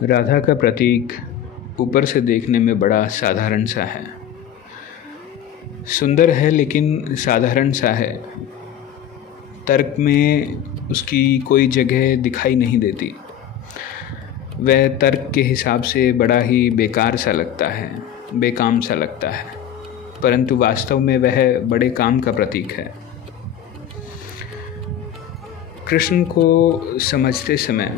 राधा का प्रतीक ऊपर से देखने में बड़ा साधारण सा है, सुंदर है लेकिन साधारण सा है। तर्क में उसकी कोई जगह दिखाई नहीं देती। वह तर्क के हिसाब से बड़ा ही बेकार सा लगता है, बेकाम सा लगता है, परंतु वास्तव में वह बड़े काम का प्रतीक है। कृष्ण को समझते समय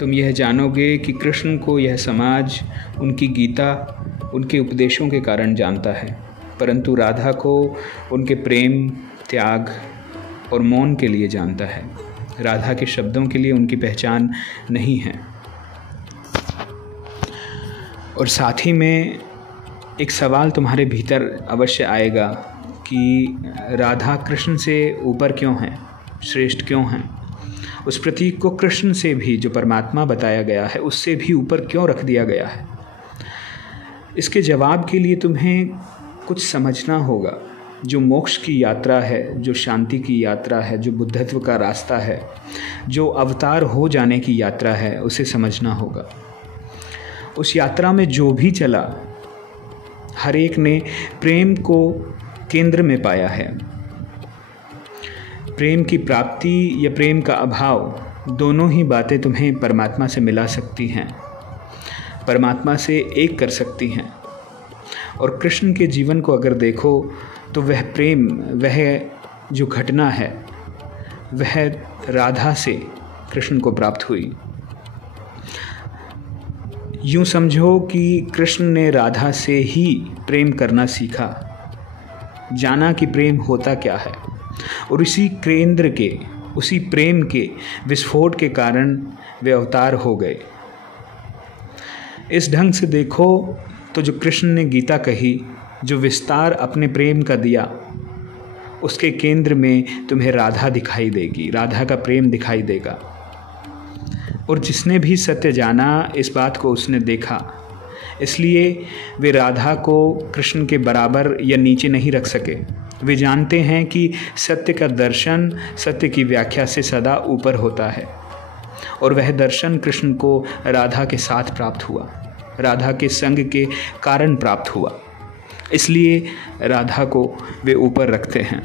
तुम यह जानोगे कि कृष्ण को यह समाज उनकी गीता, उनके उपदेशों के कारण जानता है, परंतु राधा को उनके प्रेम, त्याग और मौन के लिए जानता है। राधा के शब्दों के लिए उनकी पहचान नहीं है। और साथ ही में एक सवाल तुम्हारे भीतर अवश्य आएगा कि राधा कृष्ण से ऊपर क्यों हैं, श्रेष्ठ क्यों हैं? उस प्रतीक को कृष्ण से भी, जो परमात्मा बताया गया है, उससे भी ऊपर क्यों रख दिया गया है? इसके जवाब के लिए तुम्हें कुछ समझना होगा। जो मोक्ष की यात्रा है, जो शांति की यात्रा है, जो बुद्धत्व का रास्ता है, जो अवतार हो जाने की यात्रा है, उसे समझना होगा। उस यात्रा में जो भी चला, हर एक ने प्रेम को केंद्र में पाया है। प्रेम की प्राप्ति या प्रेम का अभाव, दोनों ही बातें तुम्हें परमात्मा से मिला सकती हैं, परमात्मा से एक कर सकती हैं। और कृष्ण के जीवन को अगर देखो तो वह प्रेम, वह जो घटना है, वह राधा से कृष्ण को प्राप्त हुई। यूँ समझो कि कृष्ण ने राधा से ही प्रेम करना सीखा, जाना कि प्रेम होता क्या है, और इसी केंद्र के, उसी प्रेम के विस्फोट के कारण वे अवतार हो गए। इस ढंग से देखो तो जो कृष्ण ने गीता कही, जो विस्तार अपने प्रेम का दिया, उसके केंद्र में तुम्हें राधा दिखाई देगी, राधा का प्रेम दिखाई देगा। और जिसने भी सत्य जाना, इस बात को उसने देखा, इसलिए वे राधा को कृष्ण के बराबर या नीचे नहीं रख सके। वे जानते हैं कि सत्य का दर्शन सत्य की व्याख्या से सदा ऊपर होता है, और वह दर्शन कृष्ण को राधा के साथ प्राप्त हुआ, राधा के संग के कारण प्राप्त हुआ। इसलिए राधा को वे ऊपर रखते हैं।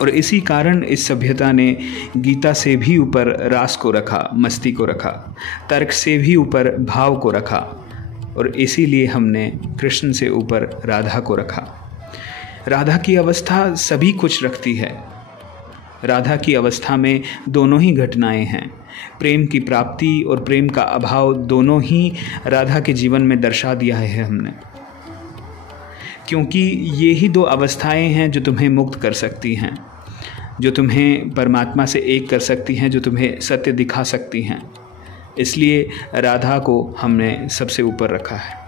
और इसी कारण इस सभ्यता ने गीता से भी ऊपर रास को रखा, मस्ती को रखा, तर्क से भी ऊपर भाव को रखा, और इसीलिए हमने कृष्ण से ऊपर राधा को रखा। राधा की अवस्था सभी कुछ रखती है। राधा की अवस्था में दोनों ही घटनाएं हैं। प्रेम की प्राप्ति और प्रेम का अभाव दोनों ही राधा के जीवन में दर्शा दिया है हमने, क्योंकि ये ही दो अवस्थाएं हैं जो तुम्हें मुक्त कर सकती हैं, जो तुम्हें परमात्मा से एक कर सकती हैं, जो तुम्हें सत्य दिखा सकती हैं। इसलिए राधा को हमने सबसे ऊपर रखा है।